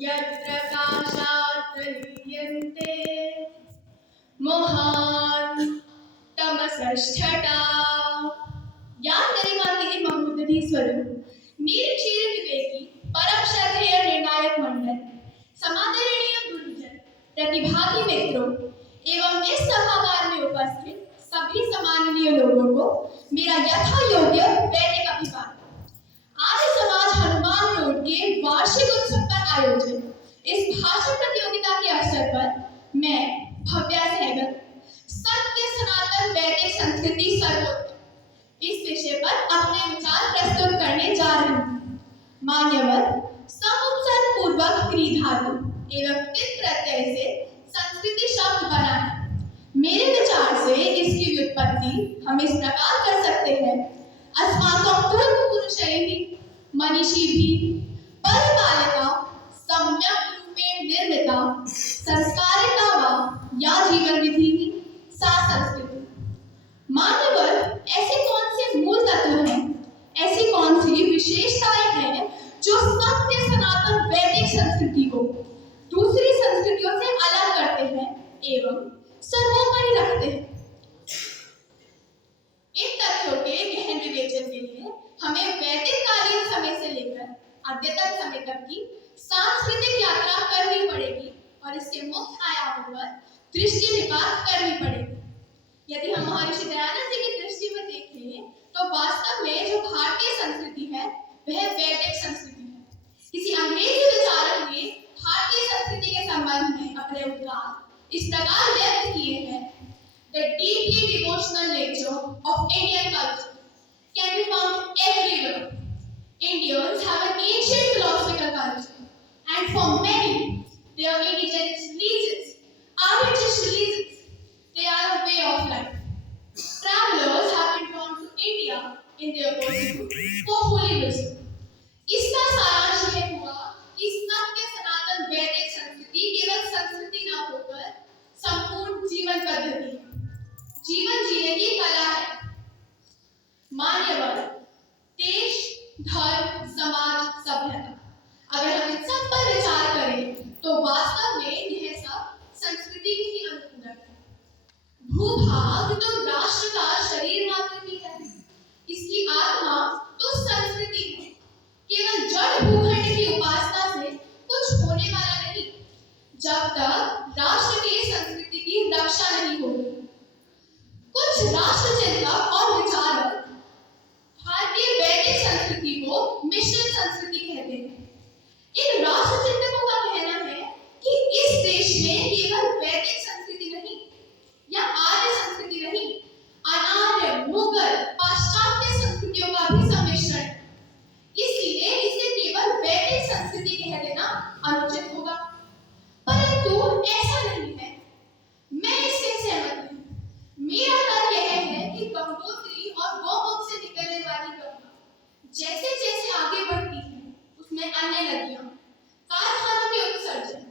यत्र काशात् प्रलीयन्ते मोहान् तमसश्छटा। ज्ञान गरिमा के महोदधि स्वरूप नील क्षीर विवेकी परम श्रद्धेय निर्णायक मंडल, समादरणीय गुरुजन, प्रतिभागी मित्रों एवं इस सभागार में उपस्थित सभी सम्माननीय लोगों को मेरा यथा योग्य वैदिक अभिवादन। आर्य समाज हनुमान रोड के वार्षिक उत्सव पर आयोजित इस भाषण प्रतियोगिता के अवसर पर मैं भव्या सहगल सत्य सनातन वैदिक संस्कृति सर्वोत्तम इस विषय पर अपने विचार प्रस्तुत करने जा रही हूँ। मान्यवर समुपसर्ग पूर्वक क्री धातु एवं टित प्रत्यय से संस्कृति शब्द बना है। मेरे विचार से इसकी व्युत्पत्ति हम इस प्रकार कर सकते हैं। अस्माकं पूर्व पुरुषैः मनीषिभिः परिपालिता सम्यक् रूपेण निर्मिता संस्कारिता वा या जीवन विधि सा संस्कृति। मानवर ऐसे कौन से मूल तत्व हैं, ऐसी कौन सी विशेषताएं हैं जो सत्य सनातन वैदिक संस्कृति को दूसरी संस्कृतियों से अलग करते हैं एवं सर्वोपरि रखते हैं। इन तथ्यों के गहन विवेचन के लिए हमें वैदिक कालीन समय से लेकर अद्यतन समय तक की सांस्कृतिक यात्रा करनी पड़ेगी और इसके मुख्य आयामों पर दृष्टि निपात करनी पड़ेगी। यदि हम महर्षि दयानंद जी की दृष्टि में देखें तो वास्तव में जो भारतीय संस्कृति है वह वैदिक संस्कृति है। किसी अंग्रेजी विचारक ने भारतीय संस्कृति के संबंध में अपने उद्गार इस प्रकार व्यक्त किए हैं: The deeply devotional nature of Indian culture can be found everywhere. Indians have an ancient philosophical culture, and for many, their indigenous reasons aren't just reasons, they are a way of life. Travelers have been drawn to India in their pursuit for holy wisdom. इसका सारांश यह हुआ कि सत्य सनातन वैदिक संस्कृति केवल संस्कृति न होकर संपूर्ण जीवन पद्धति है, जीवन जीने की कला है। मान्यवर देश, धर्म, समाज, सभ्यता, अगर हम इन सब पर विचार करें तो वास्तव में यह सब संस्कृति के ही अनुकूलक है। भूभाग तो राष्ट्र का शरीर मात्र ही है, इसकी आत्मा तो संस्कृति है। केवल जड़ भूखंड की उपासना से कुछ होने वाला नहीं जब तक राष्ट्र की संस्कृति की रक्षा नहीं होगी। कुछ राष्ट्र चिंतक और विचारक भारतीय वैदिक संस्कृति को मिश्रित संस्कृति कहते हैं। इन राष्ट्र चिंतकों का कहना है कि इस देश में केवल वैदिक संस्कृति नहीं या आर्य संस्कृति नहीं, अनार्य, मुगल, पाश्चात्य संस्कृतियों का भी सम्मिश्रण है। इसलिए इसे केवल वैदिक संस्कृति कह देना अनुचित होगा, परंतु ऐसा नहीं है। मैं इससे सहमत हूँ। मेरा तर्क यह है कि गंगोत्री और गौमुख से निकलने वाली गंगा जैसे जैसे आगे बढ़ती है उसमें अन्य नदियां, कारखानों के उत्सर्जन,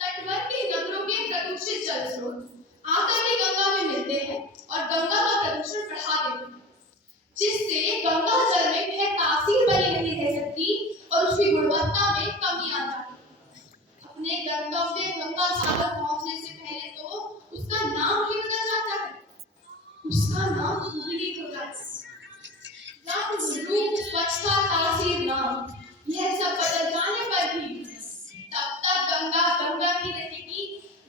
तटवर्ती नगरों के प्रदूषित जल स्रोत आकर के गंगा में मिलते हैं और गंगा का प्रदूषण बढ़ा देते हैं, जिससे गंगा जल में वह तासीर बनी नहीं रह सकती और उसकी गुणवत्ता में कमी आ जाती है। अपने गंतव्य गंगा सागर पहुंचने से पहले तो उसका नाम ही बदल जाता है, उसका नाम हुगली हो जाता है। रंग, रूप, स्वच्छता, तासीर, नाम, यह सब बदल जाने पर भी तब तक गंगा गंगा ही रहेगी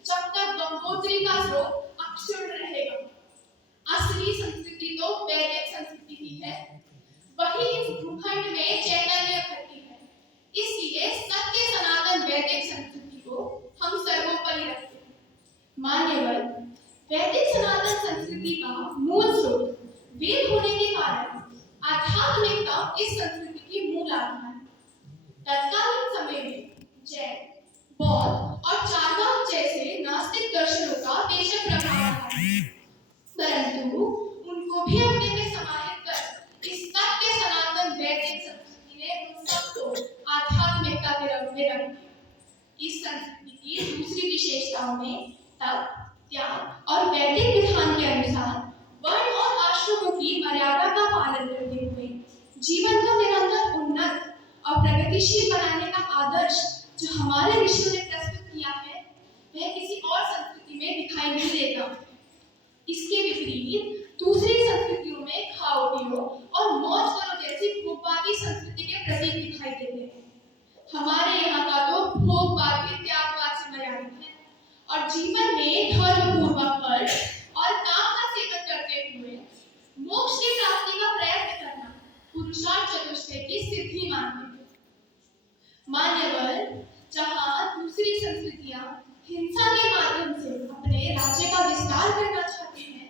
जब तक गंगोत्री का स्रोत अक्षुण्ण रहेगा। असली संस्कृति तो वैदिक संस्कृति ही है, वही इस भूखंड में चैतन्य भरती है। इसलिए सत्य सनातन वैदिक संस्कृति को हम सर्वोपरि रखते हैं। मान्यवर वैदिक सनातन संस्कृति का मूल स्रोत वेद होने के कारण आध्यात्मिकता इस संस्कृति की मूल आधार है। तत्कालीन समय में जैन, बौद्ध और चार्वाक जैसे नास्तिक दर्शनों का बेशक प्रभाव था, परंतु उनको भी अपने में समाहित कर इस सत्य सनातन वैदिक संस्कृति ने उन सबको आध्यात्मिकता के रंग में रंग दिया। इस संस्कृति की दूसरी विशेषताओं में तप, त्याग और वैदिक विधान के अनुसार वर्ण और आश्रमों की मर्यादा का पालन करते हुए जीवन को निरंतर उन्नत और प्रगतिशील बनाने का आदर्श जो हमारे ऋषियों ने प्रस्तुत किया है वह किसी और संस्कृति में दिखाई नहीं देता। इसके विपरीत दूसरी संस्कृतियों में खाओ पियो और मौज करो जैसी भोगवादी संस्कृति के प्रतीक दिखाई देते हैं। हमारे यहाँ का तो भोगवाद भी त्यागवाद से मर्यादित है और जीवन में धर्मपूर्वक कर्म और काम का सेवन करते हुए मोक्ष की प्राप्ति का प्रयत्न करना पुरुषार्थ चतुष्टय की सिद्धि मानते हैं। मान्यवर, जहाँ दूसरी संस्कृतियां हिंसा के माध्यम से अपने राज्य का विस्तार करना चाहते हैं,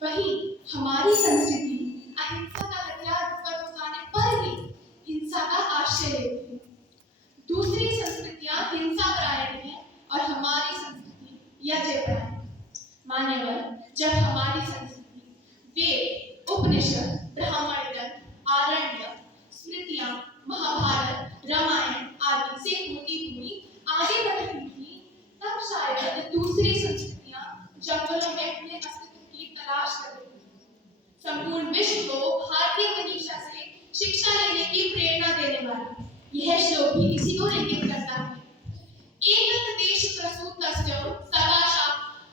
वहीं हमारी संस्कृति अहिंसा का हथियार पर उठाने पर भी हिंसा का आश्रय लेती है। दूसरी संस्कृतियां हिंसा परायण है और हमारी संस्कृति यज्ञ परायण। मान्यवर, जब हमारी संस्कृति वेद, उपनिषद, ब्राह्मण, आरण्य, स्मृतियां, महाभारत, रामायण आदि से होती हुई आगे बढ़ रही थी, तब शायद दूसरी संस्कृतियां जंगलों में अपने अस्तित्व की तलाश कर रही थी। संपूर्ण विश्व को भारतीय मनीषा से शिक्षा लेने की प्रेरणा देने वाला यह श्लोक भी इसी को इंगित करता है। एक देश प्रसूतस्य सदाशा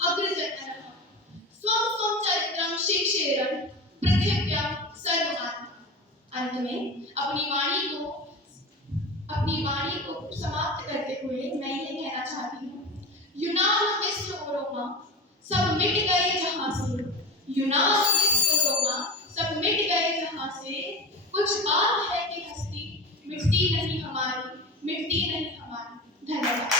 अग्रजनः स्वं स्वं चरित्रं शिक्षेरन् पृथिव्यां सर्वमात्मा। अंत में अपनी वाणी को समाप्त करते हुए मैं ये कहना चाहती हूँ, यूनान मिस्र और रोमा सब मिट गए जहाँ से, यूनान मिस्र और रोमा सब मिट गए जहाँ से, कुछ बात है कि हस्ती मिटती नहीं हमारी, मिटती नहीं हमारी। धन्यवाद।